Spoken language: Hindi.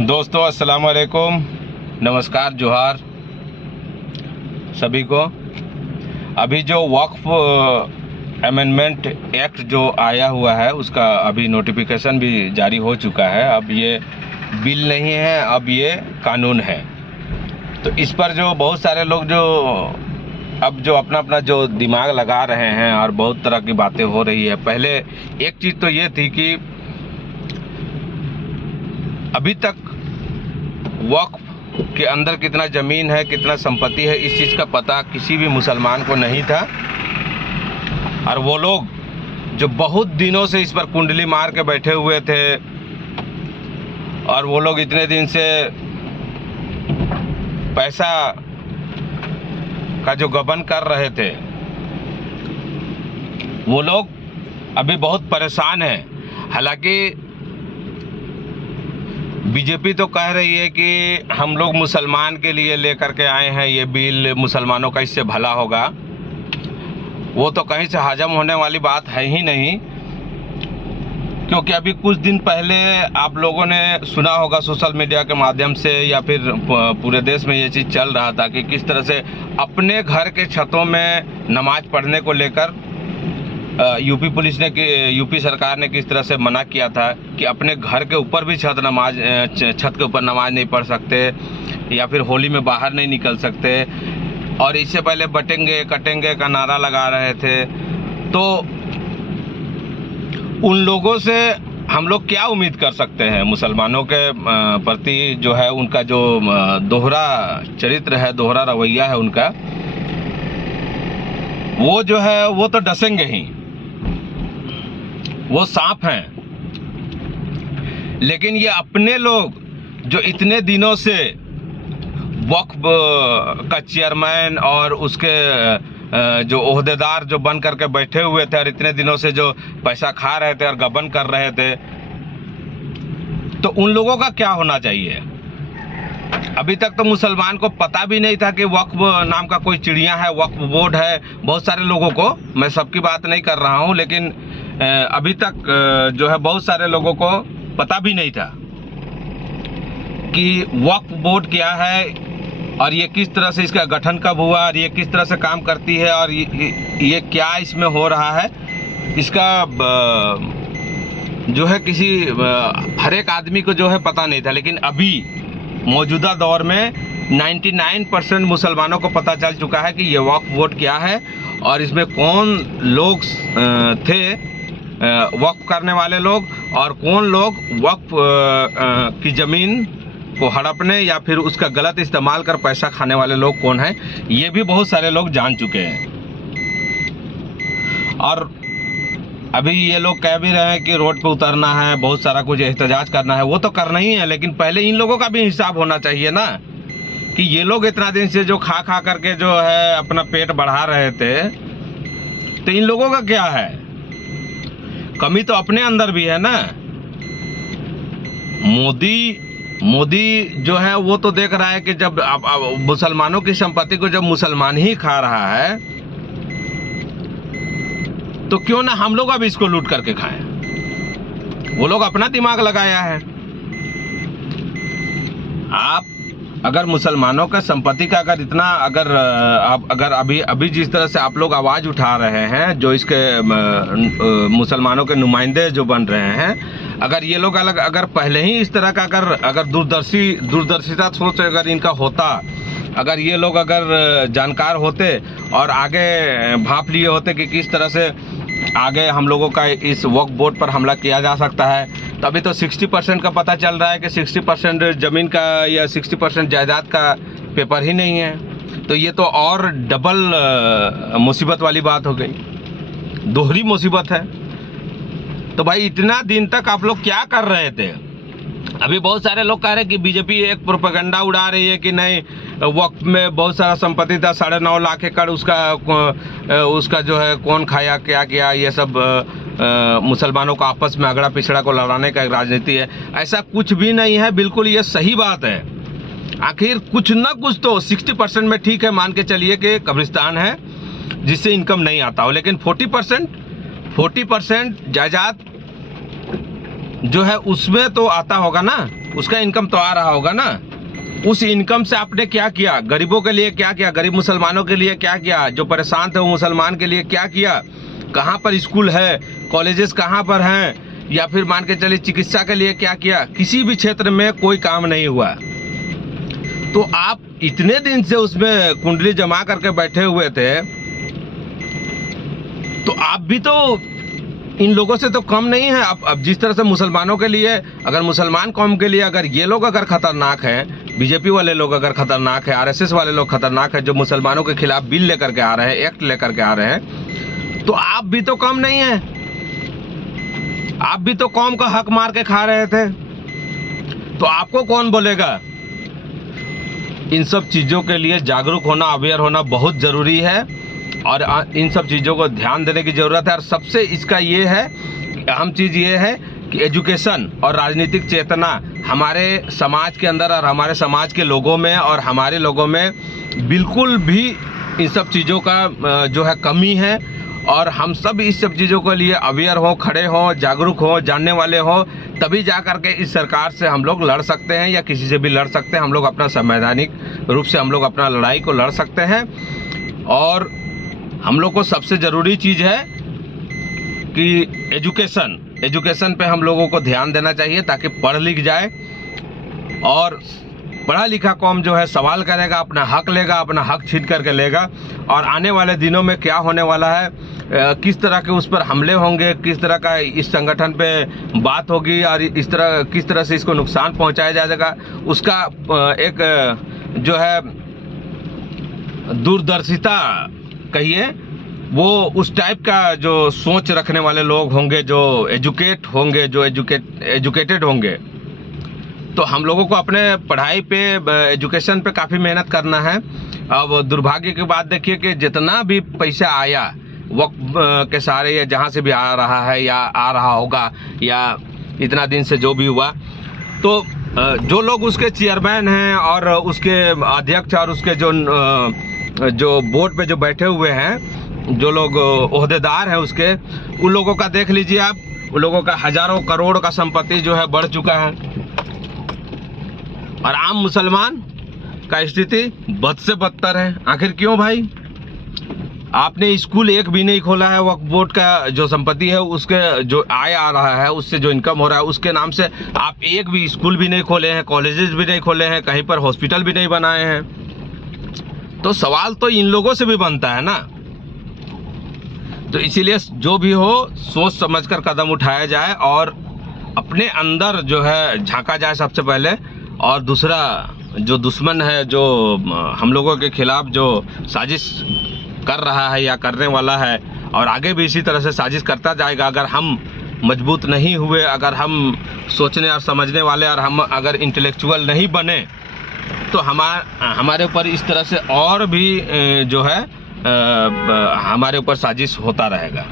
दोस्तों अस्सलाम वालेकुम, नमस्कार, जोहार सभी को। अभी जो वक्फ अमेंडमेंट एक्ट जो आया हुआ है उसका अभी नोटिफिकेशन भी जारी हो चुका है। अब ये बिल नहीं है, अब ये कानून है। तो इस पर जो बहुत सारे लोग जो अपना अपना जो दिमाग लगा रहे हैं और बहुत तरह की बातें हो रही है। पहले एक चीज़ तो ये थी कि अभी तक वक्फ के अंदर कितना ज़मीन है, कितना संपत्ति है, इस चीज़ का पता किसी भी मुसलमान को नहीं था। और वो लोग जो बहुत दिनों से इस पर कुंडली मार के बैठे हुए थे और वो लोग इतने दिन से पैसा का जो गबन कर रहे थे, वो लोग अभी बहुत परेशान हैं। हालांकि बीजेपी तो कह रही है कि हम लोग मुसलमान के लिए लेकर के आए हैं ये बिल, मुसलमानों का इससे भला होगा। वो तो कहीं से हजम होने वाली बात है ही नहीं, क्योंकि अभी कुछ दिन पहले आप लोगों ने सुना होगा सोशल मीडिया के माध्यम से या फिर पूरे देश में ये चीज़ चल रहा था कि किस तरह से अपने घर के छतों में नमाज पढ़ने को लेकर यूपी सरकार ने किस तरह से मना किया था कि अपने घर के ऊपर भी छत के ऊपर नमाज नहीं पढ़ सकते या फिर होली में बाहर नहीं निकल सकते। और इससे पहले बटेंगे कटेंगे का नारा लगा रहे थे। तो उन लोगों से हम लोग क्या उम्मीद कर सकते हैं? मुसलमानों के प्रति जो है उनका जो दोहरा चरित्र है, दोहरा रवैया है उनका, वो जो है वो तो डसेंगे ही, वो सांप हैं। लेकिन ये अपने लोग जो इतने दिनों से वक्फ का चेयरमैन और उसके जो ओहदेदार जो बन करके बैठे हुए थे और इतने दिनों से जो पैसा खा रहे थे और गबन कर रहे थे, तो उन लोगों का क्या होना चाहिए? अभी तक तो मुसलमान को पता भी नहीं था कि वक्फ नाम का कोई चिड़िया है, वक्फ बोर्ड है। बहुत सारे लोगों को, मैं सबकी बात नहीं कर रहा हूँ, लेकिन अभी तक जो है बहुत सारे लोगों को पता भी नहीं था कि वक्फ बोर्ड क्या है और ये किस तरह से इसका गठन कब हुआ और ये किस तरह से काम करती है और ये क्या इसमें हो रहा है। इसका जो है किसी हर एक आदमी को जो है पता नहीं था। लेकिन अभी मौजूदा दौर में 99% मुसलमानों को पता चल चुका है कि ये वक्फ बोर्ड क्या है और इसमें कौन लोग थे, वक्फ करने वाले लोग, और कौन लोग वक्फ की ज़मीन को हड़पने या फिर उसका गलत इस्तेमाल कर पैसा खाने वाले लोग कौन हैं, ये भी बहुत सारे लोग जान चुके हैं। और अभी ये लोग कह भी रहे हैं कि रोड पे उतरना है, बहुत सारा कुछ एहतजाज करना है, वो तो करना ही है, लेकिन पहले इन लोगों का भी हिसाब होना चाहिए ना कि ये लोग इतना दिन से जो खा करके जो है अपना पेट बढ़ा रहे थे, तो इन लोगों का क्या है? कमी तो अपने अंदर भी है ना। मोदी जो है वो तो देख रहा है कि जब अब मुसलमानों की संपत्ति को जब मुसलमान ही खा रहा है, तो क्यों ना हम लोग अब इसको लूट करके खाएं? वो लोग अपना दिमाग लगाया है। आप अगर मुसलमानों का संपत्ति का अगर अभी जिस तरह से आप लोग आवाज़ उठा रहे हैं, जो इसके मुसलमानों के नुमाइंदे जो बन रहे हैं, अगर ये लोग अगर पहले ही इस तरह का अगर दूरदर्शिता सोच अगर इनका होता, अगर ये लोग अगर जानकार होते और आगे भांप लिए होते कि किस तरह से आगे हम लोगों का इस वक्फ बोर्ड पर हमला किया जा सकता है, तो अभी तो 60% का पता चल रहा है कि 60% ज़मीन का या 60% जायदाद का पेपर ही नहीं है। तो ये तो और डबल मुसीबत वाली बात हो गई, दोहरी मुसीबत है। तो भाई इतना दिन तक आप लोग क्या कर रहे थे? अभी बहुत सारे लोग कह रहे हैं कि बीजेपी एक प्रोपेगेंडा उड़ा रही है कि नहीं, वक्फ में बहुत सारा संपत्ति था, 9.5 लाख एकड़, उसका जो है कौन खाया क्या किया, ये सब मुसलमानों को आपस में अगड़ा पिछड़ा को लड़ाने का एक राजनीति है। ऐसा कुछ भी नहीं है, बिल्कुल ये सही बात है। आखिर कुछ ना कुछ तो 60% में ठीक है, मान के चलिए कि कब्रिस्तान है जिससे इनकम नहीं आता हो, लेकिन 40% जायदाद जो है उसमें तो आता होगा ना। उसका इनकम तो आ रहा होगा ना। उस इनकम से आपने क्या किया, गरीबों के लिए क्या किया, गरीब मुसलमानों के लिए क्या किया, जो परेशान थे वो मुसलमान के लिए क्या किया, कहाँ पर स्कूल है, कॉलेजेस कहाँ पर हैं, या फिर मान के चलिए चिकित्सा के लिए क्या किया। किसी भी क्षेत्र में कोई काम नहीं हुआ। तो आप इतने दिन से उसमें कुंडली जमा करके बैठे हुए थे, तो आप भी तो इन लोगों से तो कम नहीं है। अब जिस तरह से मुसलमानों के लिए, अगर मुसलमान कौम के लिए अगर ये लोग अगर खतरनाक हैं, बीजेपी वाले लोग अगर खतरनाक है, आरएसएस वाले लोग खतरनाक है, जो मुसलमानों के खिलाफ बिल लेकर के आ रहे हैं, एक्ट लेकर के आ रहे हैं, तो आप भी तो कम नहीं है। आप भी तो कौम का हक मार के खा रहे थे, तो आपको कौन बोलेगा। इन सब चीज़ों के लिए जागरूक होना, अवेयर होना बहुत ज़रूरी है और इन सब चीज़ों को ध्यान देने की ज़रूरत है। और सबसे इसका ये है, अहम चीज़ ये है कि एजुकेशन और राजनीतिक चेतना हमारे समाज के अंदर और हमारे समाज के लोगों में और हमारे लोगों में बिल्कुल भी इन सब चीज़ों का जो है कमी है। और हम सब इस सब चीज़ों के लिए अवेयर हों, खड़े हों, जागरूक हों, जानने वाले हों, तभी जा कर के इस सरकार से हम लोग लड़ सकते हैं या किसी से भी लड़ सकते हैं। हम लोग अपना संवैधानिक रूप से हम लोग अपना लड़ाई को लड़ सकते हैं। और हम लोग को सबसे ज़रूरी चीज़ है कि एजुकेशन पे हम लोगों को ध्यान देना चाहिए, ताकि पढ़ लिख जाए और पढ़ा लिखा कौम जो है सवाल करेगा, अपना हक लेगा, अपना हक छीन करके लेगा। और आने वाले दिनों में क्या होने वाला है, किस तरह के उस पर हमले होंगे, किस तरह का इस संगठन पे बात होगी और किस तरह से इसको नुकसान पहुंचाया जाएगा, उसका एक जो है दूरदर्शिता कहिए, वो उस टाइप का जो सोच रखने वाले लोग होंगे, जो एजुकेट होंगे, जो एजुकेटेड होंगे। तो हम लोगों को अपने पढ़ाई पे, एजुकेशन पे काफ़ी मेहनत करना है। अब दुर्भाग्य की बात देखिए कि जितना भी पैसा आया वक्त के सहारे या जहाँ से भी आ रहा है या आ रहा होगा या इतना दिन से जो भी हुआ, तो जो लोग उसके चेयरमैन हैं और उसके अध्यक्ष और उसके जो बोर्ड पे जो बैठे हुए हैं, जो लोग ओहदेदार हैं उसके, उन लोगों का देख लीजिए आप, उन लोगों का हजारों करोड़ का संपत्ति जो है बढ़ चुका है। और आम मुसलमान का स्थिति बद से बदतर है। आखिर क्यों भाई? आपने स्कूल एक भी नहीं खोला है, वक्फ बोर्ड का जो संपत्ति है उसके जो आय आ रहा है, उससे जो इनकम हो रहा है, उसके नाम से आप एक भी स्कूल भी नहीं खोले हैं, कॉलेजेस भी नहीं खोले हैं, कहीं पर हॉस्पिटल भी नहीं बनाए हैं। तो सवाल तो इन लोगों से भी बनता है ना। तो इसीलिए जो भी हो सोच समझकर कदम उठाया जाए और अपने अंदर जो है झांका जाए सबसे पहले। और दूसरा, जो दुश्मन है, जो हम लोगों के खिलाफ जो साजिश कर रहा है या करने वाला है और आगे भी इसी तरह से साजिश करता जाएगा, अगर हम मजबूत नहीं हुए, अगर हम सोचने और समझने वाले और हम अगर इंटेलेक्चुअल नहीं बने, तो हमारे ऊपर इस तरह से और भी जो है हमारे ऊपर साजिश होता रहेगा।